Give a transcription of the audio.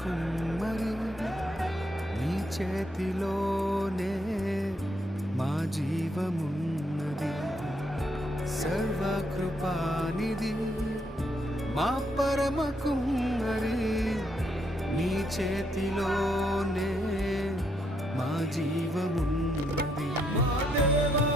కుమ్మరి నీ చేతిలోనే మా జీవమున్నది. సర్వకృపానిధి మా పరమ కుమ్మరి నీ చేతిలోనే మా జీవమున్నది. మా దేవా